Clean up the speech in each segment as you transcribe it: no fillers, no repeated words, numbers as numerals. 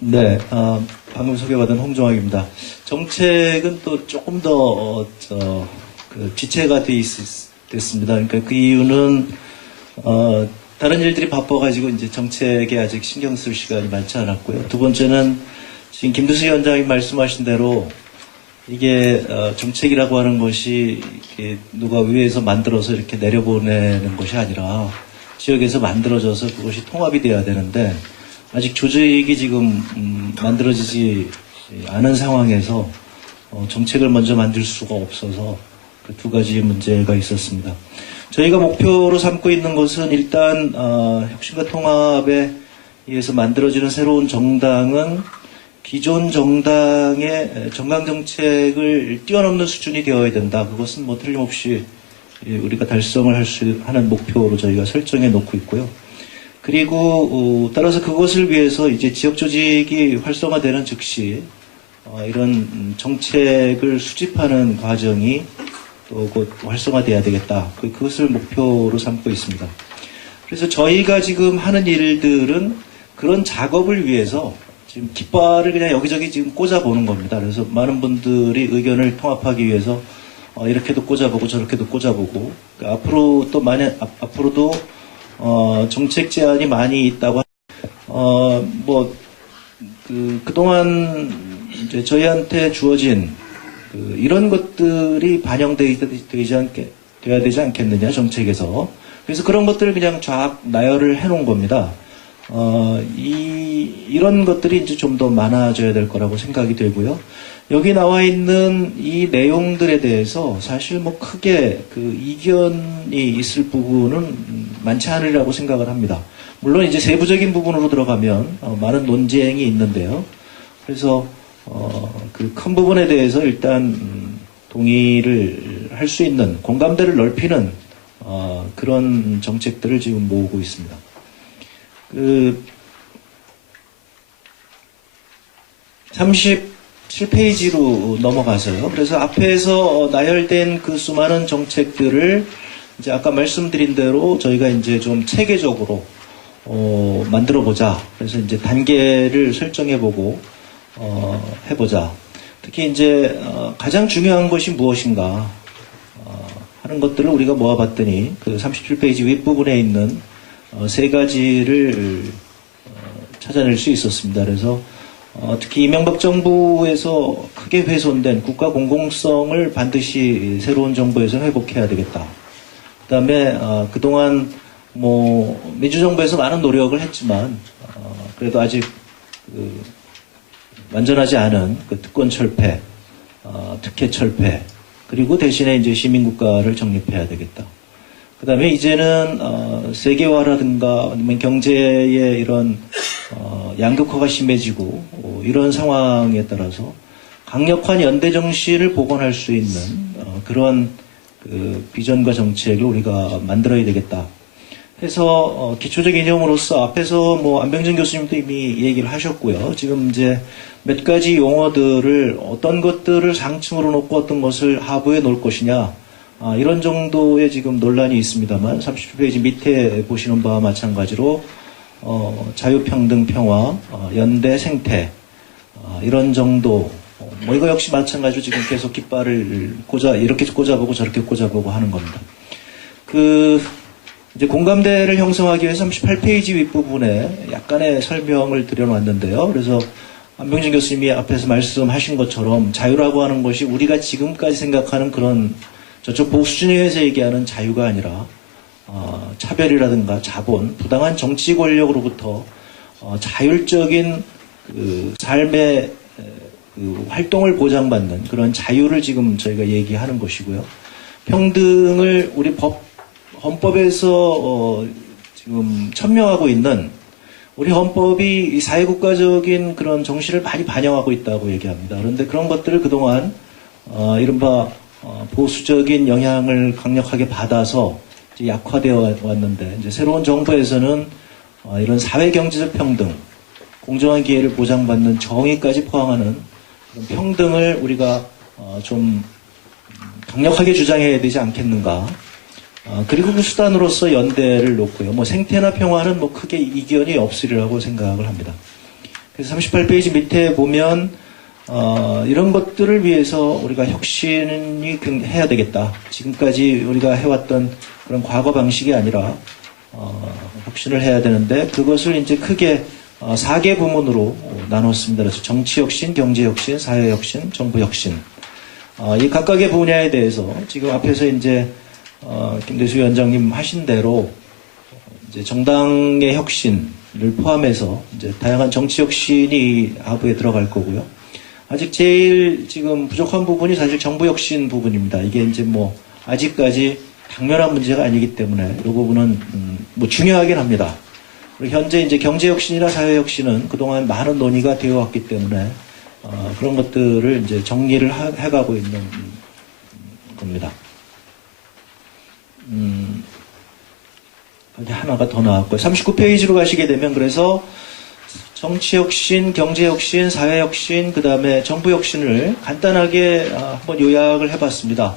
네, 방금 소개받은 홍종학입니다. 정책은 또 조금 더, 지체가 됐습니다. 그러니까 그 이유는, 다른 일들이 바빠가지고 이제 정책에 아직 신경 쓸 시간이 많지 않았고요. 두 번째는 지금 김두수 위원장이 말씀하신 대로 이게, 정책이라고 하는 것이 이렇게 누가 위에서 만들어서 이렇게 내려보내는 것이 아니라 지역에서 만들어져서 그것이 통합이 돼야 되는데 아직 조직이 지금 만들어지지 않은 상황에서 정책을 먼저 만들 수가 없어서 그 두 가지 문제가 있었습니다. 저희가 목표로 삼고 있는 것은 일단 혁신과 통합에 의해서 만들어지는 새로운 정당은 기존 정당의 정강 정책을 뛰어넘는 수준이 되어야 된다. 그것은 뭐 틀림없이 우리가 달성을 하는 목표로 저희가 설정해 놓고 있고요. 그리고 따라서 그것을 위해서 이제 지역 조직이 활성화되는 즉시 이런 정책을 수집하는 과정이 또 곧 활성화돼야 되겠다. 그것을 목표로 삼고 있습니다. 그래서 저희가 지금 하는 일들은 그런 작업을 위해서 지금 깃발을 그냥 여기저기 지금 꽂아보는 겁니다. 그래서 많은 분들이 의견을 통합하기 위해서 이렇게도 꽂아보고 저렇게도 꽂아보고 그러니까 앞으로도 정책 제안이 많이 있다고 그동안 이제 저희한테 주어진 이런 것들이 돼야 되지 않겠느냐 정책에서. 그래서 그런 것들을 그냥 쫙 나열을 해놓은 겁니다. 이런 것들이 이제 좀 더 많아져야 될 거라고 생각이 되고요. 여기 나와 있는 이 내용들에 대해서 사실 뭐 크게 이견이 있을 부분은 많지 않으리라고 생각을 합니다. 물론 이제 세부적인 부분으로 들어가면 많은 논쟁이 있는데요. 그래서 그 큰 부분에 대해서 일단 동의를 할 수 있는 공감대를 넓히는 그런 정책들을 지금 모으고 있습니다. 37페이지로 넘어가서요. 그래서 앞에서 나열된 그 수많은 정책들을 이제 아까 말씀드린 대로 저희가 이제 좀 체계적으로 만들어보자. 그래서 이제 단계를 설정해보고 해보자. 특히 이제 가장 중요한 것이 무엇인가 하는 것들을 우리가 모아봤더니 그 37페이지 윗부분에 있는 세 가지를 찾아낼 수 있었습니다. 그래서 특히 이명박 정부에서 크게 훼손된 국가 공공성을 반드시 새로운 정부에서 회복해야 되겠다. 그 다음에 그동안 뭐 민주정부에서 많은 노력을 했지만 그래도 아직 완전하지 않은 특권 철폐, 특혜 철폐, 그리고 대신에 이제 시민국가를 정립해야 되겠다. 그 다음에 이제는 세계화라든가 아니면 경제의 이런 양극화가 심해지고 이런 상황에 따라서 강력한 연대 정신을 복원할 수 있는 그런 비전과 정책을 우리가 만들어야 되겠다. 해서 기초적 개념으로서 앞에서 뭐 안병준 교수님도 이미 얘기를 하셨고요. 지금 이제 몇 가지 용어들을 어떤 것들을 상층으로 놓고 어떤 것을 하부에 놓을 것이냐 이런 정도의 지금 논란이 있습니다만 30페이지 밑에 보시는 바와 마찬가지로 자유평등 평화, 연대 생태 이런 정도 뭐 이거 역시 마찬가지로 지금 계속 깃발을 이렇게 꽂아보고 저렇게 꽂아보고 하는 겁니다. 이제 공감대를 형성하기 위해서 38페이지 윗부분에 약간의 설명을 드려놨는데요. 그래서 안병진 교수님이 앞에서 말씀하신 것처럼 자유라고 하는 것이 우리가 지금까지 생각하는 그런 저쪽 보수진영에서 얘기하는 자유가 아니라 차별이라든가 자본, 부당한 정치 권력으로부터 자율적인 삶의 활동을 보장받는 그런 자유를 지금 저희가 얘기하는 것이고요. 평등을 우리 헌법에서 지금 천명하고 있는 우리 헌법이 이 사회국가적인 그런 정신을 많이 반영하고 있다고 얘기합니다. 그런데 그런 것들을 그동안 이른바 보수적인 영향을 강력하게 받아서 이제 약화되어 왔는데 이제 새로운 정부에서는 이런 사회경제적 평등, 공정한 기회를 보장받는 정의까지 포함하는 그런 평등을 우리가 좀 강력하게 주장해야 되지 않겠는가. 그리고 그 수단으로서 연대를 놓고요. 뭐 생태나 평화는 뭐 크게 이견이 없으리라고 생각을 합니다. 그래서 38페이지 밑에 보면 이런 것들을 위해서 우리가 혁신이 해야 되겠다. 지금까지 우리가 해왔던 그런 과거 방식이 아니라 혁신을 해야 되는데 그것을 이제 크게 4개 부문으로 나눴습니다. 그래서 정치혁신, 경제혁신, 사회혁신, 정부혁신. 이 각각의 분야에 대해서 지금 앞에서 이제 김대수 위원장님 하신 대로 이제 정당의 혁신을 포함해서 이제 다양한 정치 혁신이 하부에 들어갈 거고요. 아직 제일 지금 부족한 부분이 사실 정부 혁신 부분입니다. 이게 이제 뭐 아직까지 당면한 문제가 아니기 때문에 이 부분은 뭐 중요하긴 합니다. 그리고 현재 이제 경제 혁신이나 사회 혁신은 그동안 많은 논의가 되어 왔기 때문에 그런 것들을 이제 정리를 해가고 있는 겁니다. 여기 하나가 더 나왔고요. 39페이지로 가시게 되면 그래서 정치혁신, 경제혁신, 사회혁신, 그 다음에 정부혁신을 간단하게 한번 요약을 해봤습니다.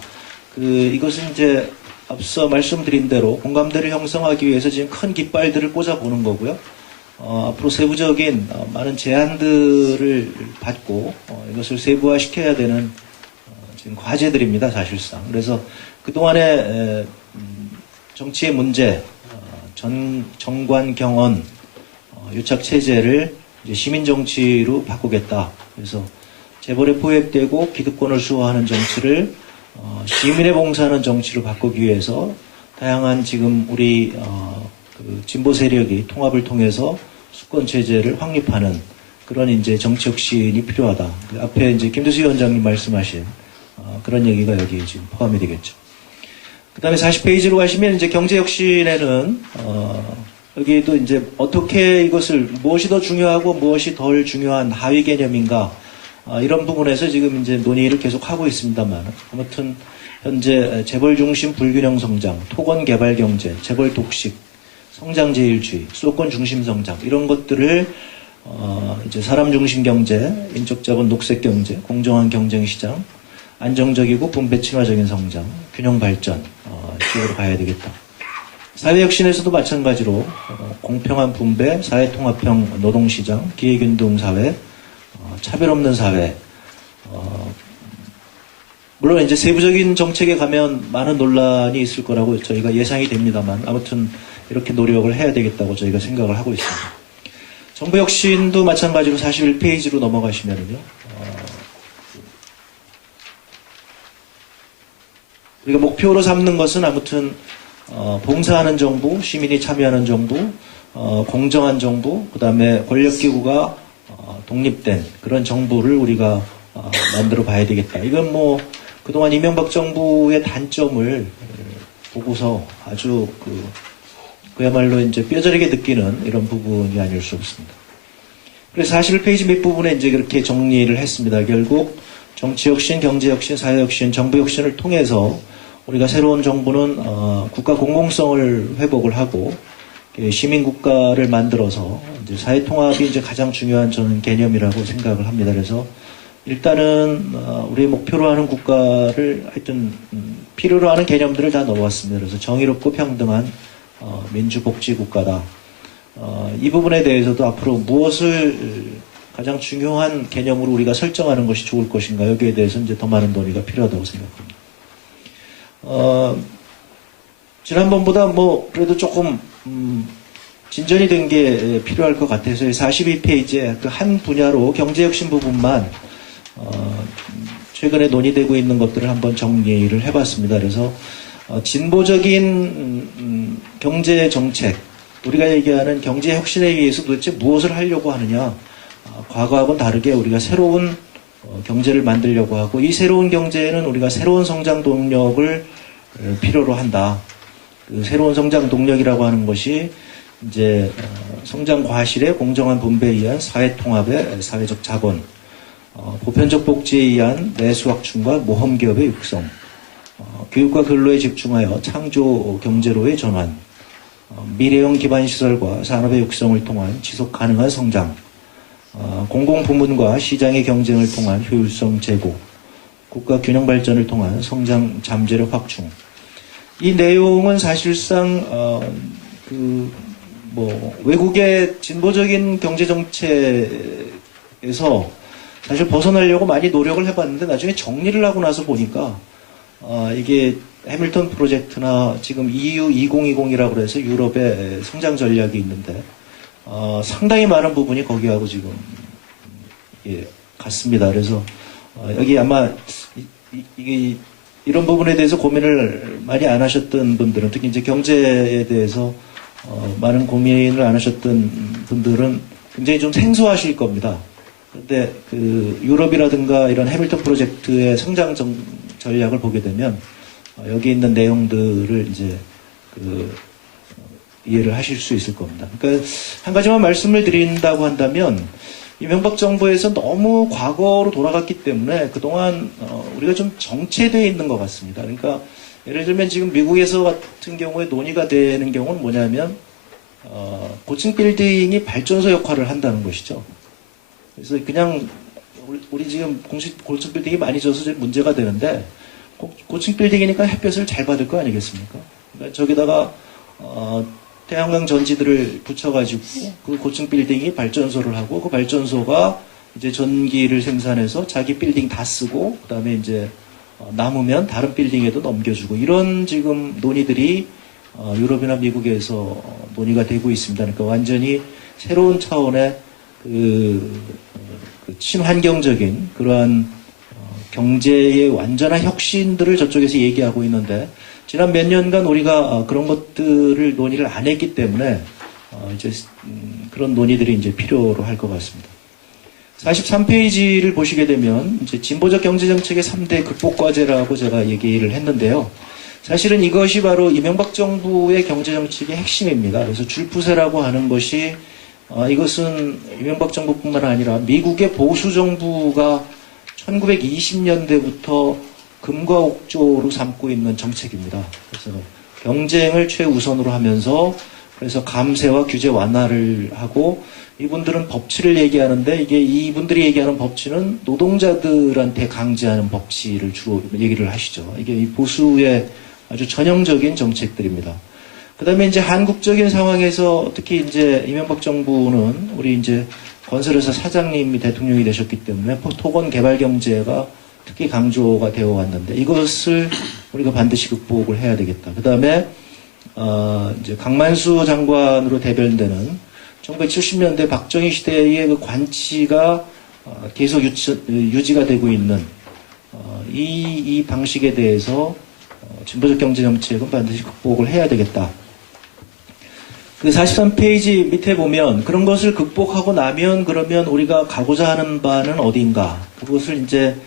이것은 이제 앞서 말씀드린 대로 공감대를 형성하기 위해서 지금 큰 깃발들을 꽂아보는 거고요. 앞으로 세부적인 많은 제안들을 받고 이것을 세부화시켜야 되는 지금 과제들입니다, 사실상. 그래서 그동안의 정치의 문제, 정관 경원, 유착 체제를 이제 시민 정치로 바꾸겠다. 그래서 재벌에 포획되고 기득권을 수호하는 정치를 시민에 봉사하는 정치로 바꾸기 위해서 다양한 지금 우리 진보 세력이 통합을 통해서 수권 체제를 확립하는 그런 이제 정치 혁신이 필요하다. 앞에 이제 김대수 위원장님 말씀하신 그런 얘기가 여기 지금 포함이 되겠죠. 그 다음에 40페이지로 가시면 이제 경제 혁신에는 여기도 이제 어떻게 이것을 무엇이 더 중요하고 무엇이 덜 중요한 하위 개념인가 이런 부분에서 지금 이제 논의를 계속 하고 있습니다만 아무튼 현재 재벌 중심 불균형 성장, 토건 개발 경제, 재벌 독식, 성장 제일주의, 수도권 중심 성장 이런 것들을 이제 사람 중심 경제, 인적 자본 녹색 경제, 공정한 경쟁 시장, 안정적이고 분배 친화적인 성장, 균형 발전 지역으로 가야 되겠다. 사회혁신에서도 마찬가지로 공평한 분배, 사회통합형 노동시장, 기회균등 사회, 차별 없는 사회. 물론 이제 세부적인 정책에 가면 많은 논란이 있을 거라고 저희가 예상이 됩니다만 아무튼 이렇게 노력을 해야 되겠다고 저희가 생각을 하고 있습니다. 정부혁신도 마찬가지로 41페이지로 넘어가시면은요. 우리가 목표로 삼는 것은 아무튼 봉사하는 정부, 시민이 참여하는 정부, 공정한 정부, 그 다음에 권력기구가 독립된 그런 정부를 우리가 만들어 봐야 되겠다. 이건 뭐 그동안 이명박 정부의 단점을 보고서 아주 그야말로 이제 뼈저리게 느끼는 이런 부분이 아닐 수 없습니다. 그래서 41페이지 밑부분에 이제 그렇게 정리를 했습니다. 결국 정치혁신, 경제혁신, 사회혁신, 정부혁신을 통해서 우리가 새로운 정부는 국가 공공성을 회복을 하고 시민국가를 만들어서 이제 사회통합이 이제 가장 중요한 저는 개념이라고 생각을 합니다. 그래서 일단은 우리의 목표로 하는 국가를 하여튼 필요로 하는 개념들을 다 넣어왔습니다. 그래서 정의롭고 평등한 민주복지국가다. 이 부분에 대해서도 앞으로 무엇을 가장 중요한 개념으로 우리가 설정하는 것이 좋을 것인가 여기에 대해서 이제 더 많은 논의가 필요하다고 생각합니다. 지난번보다 뭐 그래도 조금 진전이 된 게 필요할 것 같아서 42페이지에 그 한 분야로 경제혁신 부분만 최근에 논의되고 있는 것들을 한번 정리를 해봤습니다. 그래서 진보적인 경제 정책, 우리가 얘기하는 경제 혁신에 의해서 도대체 무엇을 하려고 하느냐, 과거하고는 다르게 우리가 새로운 경제를 만들려고 하고 이 새로운 경제에는 우리가 새로운 성장 동력을 필요로 한다. 그 새로운 성장 동력이라고 하는 것이 이제 성장 과실의 공정한 분배에 의한 사회 통합의 사회적 자본, 보편적 복지에 의한 내수 확충과 모험 기업의 육성, 교육과 근로에 집중하여 창조 경제로의 전환, 미래형 기반 시설과 산업의 육성을 통한 지속 가능한 성장, 공공부문과 시장의 경쟁을 통한 효율성 제고, 국가 균형 발전을 통한 성장 잠재력 확충. 이 내용은 사실상 뭐 외국의 진보적인 경제 정책에서 사실 벗어나려고 많이 노력을 해봤는데 나중에 정리를 하고 나서 보니까 이게 해밀턴 프로젝트나 지금 EU 2020이라고 해서 유럽의 성장 전략이 있는데 상당히 많은 부분이 거기하고 지금 같습니다. 그래서 여기 아마 이게 이런 부분에 대해서 고민을 많이 안 하셨던 분들은 특히 이제 경제에 대해서 많은 고민을 안 하셨던 분들은 굉장히 좀 생소하실 겁니다. 그런데 그 유럽이라든가 이런 해밀턴 프로젝트의 성장 전략을 보게 되면 여기 있는 내용들을 이제 이해를 하실 수 있을 겁니다. 그러니까 한 가지만 말씀을 드린다고 한다면 이명박 정부에서 너무 과거로 돌아갔기 때문에 그동안 우리가 좀 정체되어 있는 것 같습니다. 그러니까 예를 들면 지금 미국에서 같은 경우에 논의가 되는 경우는 뭐냐면 고층 빌딩이 발전소 역할을 한다는 것이죠. 그래서 그냥 우리 지금 고층 빌딩이 많이 져서 문제가 되는데 고층 빌딩이니까 햇볕을 잘 받을 거 아니겠습니까? 그러니까 저기다가 태양광 전지들을 붙여가지고 그 고층 빌딩이 발전소를 하고 그 발전소가 이제 전기를 생산해서 자기 빌딩 다 쓰고 그 다음에 이제 남으면 다른 빌딩에도 넘겨주고 이런 지금 논의들이 유럽이나 미국에서 논의가 되고 있습니다. 그러니까 완전히 새로운 차원의 그 친환경적인 그러한 경제의 완전한 혁신들을 저쪽에서 얘기하고 있는데 지난 몇 년간 우리가 그런 것들을 논의를 안 했기 때문에 이제 그런 논의들이 이제 필요로 할 것 같습니다. 43페이지를 보시게 되면 이제 진보적 경제정책의 3대 극복과제라고 제가 얘기를 했는데요. 사실은 이것이 바로 이명박 정부의 경제정책의 핵심입니다. 그래서 줄푸세라고 하는 것이 이것은 이명박 정부뿐만 아니라 미국의 보수 정부가 1920년대부터 금과 옥조로 삼고 있는 정책입니다. 그래서 경쟁을 최우선으로 하면서 그래서 감세와 규제 완화를 하고 이분들은 법치를 얘기하는데 이게 이분들이 얘기하는 법치는 노동자들한테 강제하는 법치를 주로 얘기를 하시죠. 이게 이 보수의 아주 전형적인 정책들입니다. 그 다음에 이제 한국적인 상황에서 특히 이제 이명박 정부는 우리 이제 건설회사 사장님이 대통령이 되셨기 때문에 토건 개발 경제가 특히 강조가 되어 왔는데 이것을 우리가 반드시 극복을 해야 되겠다. 그 다음에 이제 강만수 장관으로 대변되는 1970년대 박정희 시대의 그 관치가 계속 유지가 되고 있는 이 방식에 대해서 진보적 경제정책은 반드시 극복을 해야 되겠다. 그 43페이지 밑에 보면 그런 것을 극복하고 나면 그러면 우리가 가고자 하는 바는 어딘가. 그것을 이제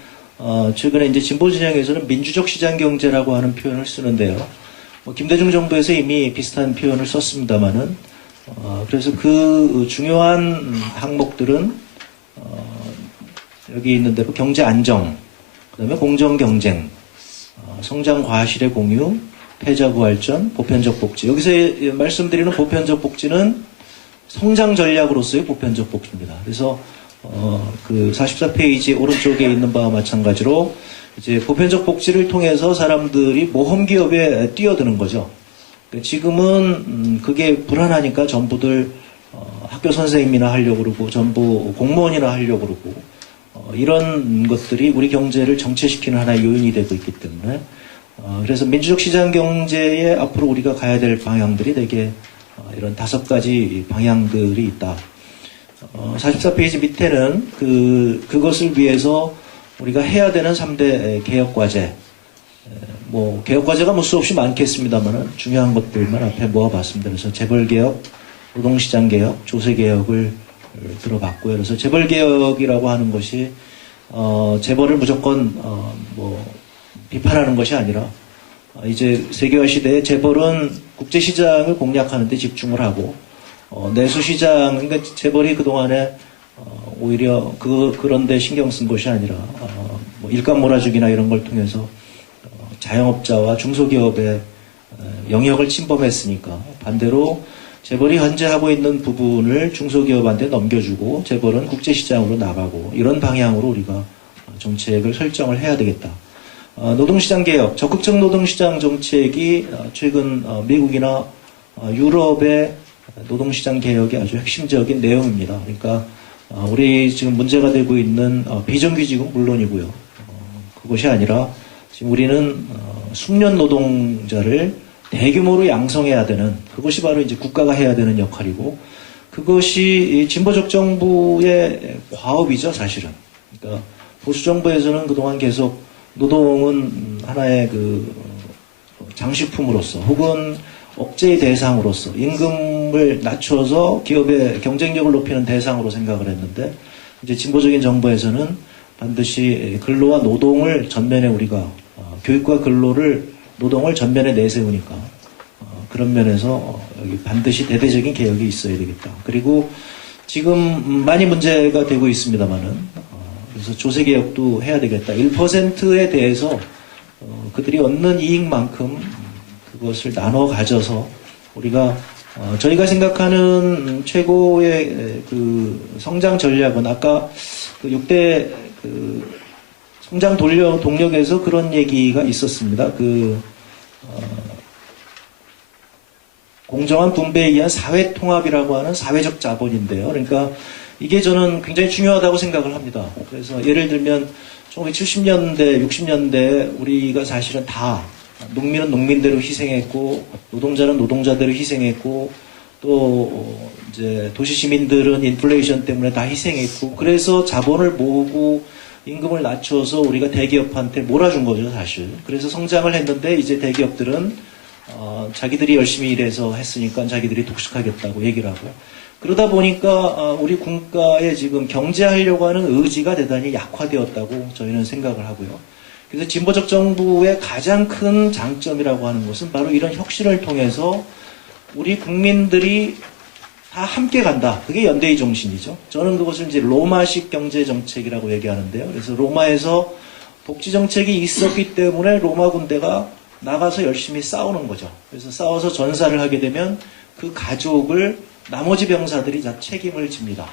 최근에 이제 진보 진영에서는 민주적 시장 경제라고 하는 표현을 쓰는데요. 김대중 정부에서 이미 비슷한 표현을 썼습니다만은 그래서 그 중요한 항목들은 여기 있는 대로 경제 안정, 그다음에 공정 경쟁, 성장 과실의 공유, 패자 부활전, 보편적 복지. 여기서 말씀드리는 보편적 복지는 성장 전략으로서의 보편적 복지입니다. 그래서 그 44페이지 오른쪽에 있는 바와 마찬가지로 이제 보편적 복지를 통해서 사람들이 모험 기업에 뛰어드는 거죠. 지금은 그게 불안하니까 전부들 학교 선생님이나 하려고 그러고 전부 공무원이나 하려고 그러고 이런 것들이 우리 경제를 정체시키는 하나의 요인이 되고 있기 때문에 그래서 민주적 시장 경제에 앞으로 우리가 가야 될 방향들이 되게 이런 5가지 방향들이 있다. 44페이지 밑에는 그것을 위해서 우리가 해야 되는 3대 개혁과제. 뭐 개혁과제가 뭐 수없이 많겠습니다만은 중요한 것들만 앞에 모아봤습니다. 그래서 재벌개혁, 노동시장개혁, 조세개혁을 들어봤고요. 그래서 재벌개혁이라고 하는 것이 재벌을 무조건 뭐 비판하는 것이 아니라 이제 세계화 시대에 재벌은 국제시장을 공략하는 데 집중을 하고 내수시장, 그러니까 재벌이 그동안에 오히려 그런 데 신경 쓴 것이 아니라 뭐 일감 몰아주기나 이런 걸 통해서 자영업자와 중소기업의 영역을 침범했으니까 반대로 재벌이 현재 하고 있는 부분을 중소기업한테 넘겨주고 재벌은 국제시장으로 나가고 이런 방향으로 우리가 정책을 설정을 해야 되겠다. 노동시장 개혁, 적극적 노동시장 정책이 최근 미국이나 유럽의 노동시장 개혁의 아주 핵심적인 내용입니다. 그러니까 우리 지금 문제가 되고 있는 비정규직은 물론이고요. 그것이 아니라 지금 우리는 숙련 노동자를 대규모로 양성해야 되는, 그것이 바로 이제 국가가 해야 되는 역할이고, 그것이 진보적 정부의 과업이죠, 사실은. 그러니까 보수 정부에서는 그동안 계속 노동은 하나의 장식품으로서 혹은 억제의 대상으로서 임금을 낮춰서 기업의 경쟁력을 높이는 대상으로 생각을 했는데, 이제 진보적인 정부에서는 반드시 근로와 노동을 전면에 우리가 교육과 노동을 전면에 내세우니까 그런 면에서 여기 반드시 대대적인 개혁이 있어야 되겠다. 그리고 지금 많이 문제가 되고 있습니다만은 그래서 조세 개혁도 해야 되겠다. 1%에 대해서 그들이 얻는 이익만큼 그것을 나눠 가져서 우리가 저희가 생각하는 최고의 성장 전략은 아까 6대 성장 동력에서 그런 얘기가 있었습니다. 공정한 분배에 의한 사회 통합이라고 하는 사회적 자본인데요. 그러니까 이게 저는 굉장히 중요하다고 생각을 합니다. 그래서 예를 들면 1970년대, 60년대 우리가 사실은 다 농민은 농민대로 희생했고 노동자는 노동자대로 희생했고 또 이제 도시 시민들은 인플레이션 때문에 다 희생했고 그래서 자본을 모으고 임금을 낮춰서 우리가 대기업한테 몰아준 거죠, 사실. 그래서 성장을 했는데 이제 대기업들은 자기들이 열심히 일해서 했으니까 자기들이 독식하겠다고 얘기를 하고 그러다 보니까 우리 국가에 지금 경제하려고 하는 의지가 대단히 약화되었다고 저희는 생각을 하고요. 그래서 진보적 정부의 가장 큰 장점이라고 하는 것은 바로 이런 혁신을 통해서 우리 국민들이 다 함께 간다. 그게 연대의 정신이죠. 저는 그것을 이제 로마식 경제 정책이라고 얘기하는데요. 그래서 로마에서 복지 정책이 있었기 때문에 로마 군대가 나가서 열심히 싸우는 거죠. 그래서 싸워서 전사를 하게 되면 그 가족을 나머지 병사들이 다 책임을 집니다.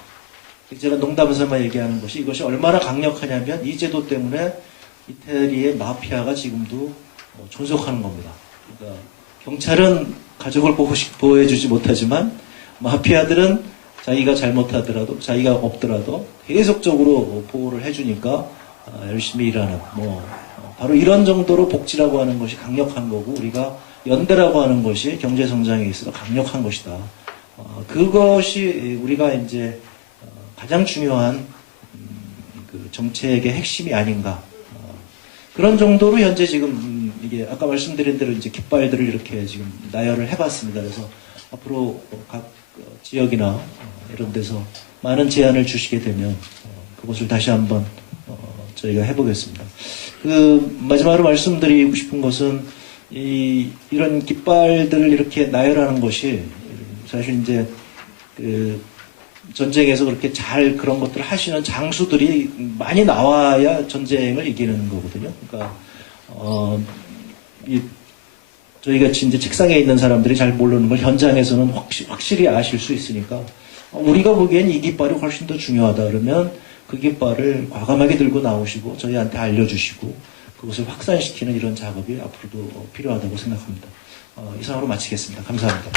제가 농담에서만 얘기하는 것이 이것이 얼마나 강력하냐면 이 제도 때문에 이태리의 마피아가 지금도 존속하는 겁니다. 그러니까 경찰은 가족을 보호해주지 못하지만 마피아들은 자기가 잘못하더라도 자기가 없더라도 계속적으로 보호를 해주니까 열심히 일하는 바로 이런 정도로 복지라고 하는 것이 강력한 거고 우리가 연대라고 하는 것이 경제 성장에 있어서 강력한 것이다. 그것이 우리가 이제 가장 중요한 정책의 핵심이 아닌가. 그런 정도로 현재 지금 이게 아까 말씀드린 대로 이제 깃발들을 이렇게 지금 나열을 해봤습니다. 그래서 앞으로 각 지역이나 이런 데서 많은 제안을 주시게 되면 그것을 다시 한번 저희가 해보겠습니다. 마지막으로 말씀드리고 싶은 것은 이런 깃발들을 이렇게 나열하는 것이 사실 이제 전쟁에서 그렇게 잘 그런 것들을 하시는 장수들이 많이 나와야 전쟁을 이기는 거거든요. 그러니까 저희 같이 이제 책상에 있는 사람들이 잘 모르는 걸 현장에서는 확실히 아실 수 있으니까 우리가 보기엔 이 깃발이 훨씬 더 중요하다 그러면 그 깃발을 과감하게 들고 나오시고 저희한테 알려주시고 그것을 확산시키는 이런 작업이 앞으로도 필요하다고 생각합니다. 이상으로 마치겠습니다. 감사합니다.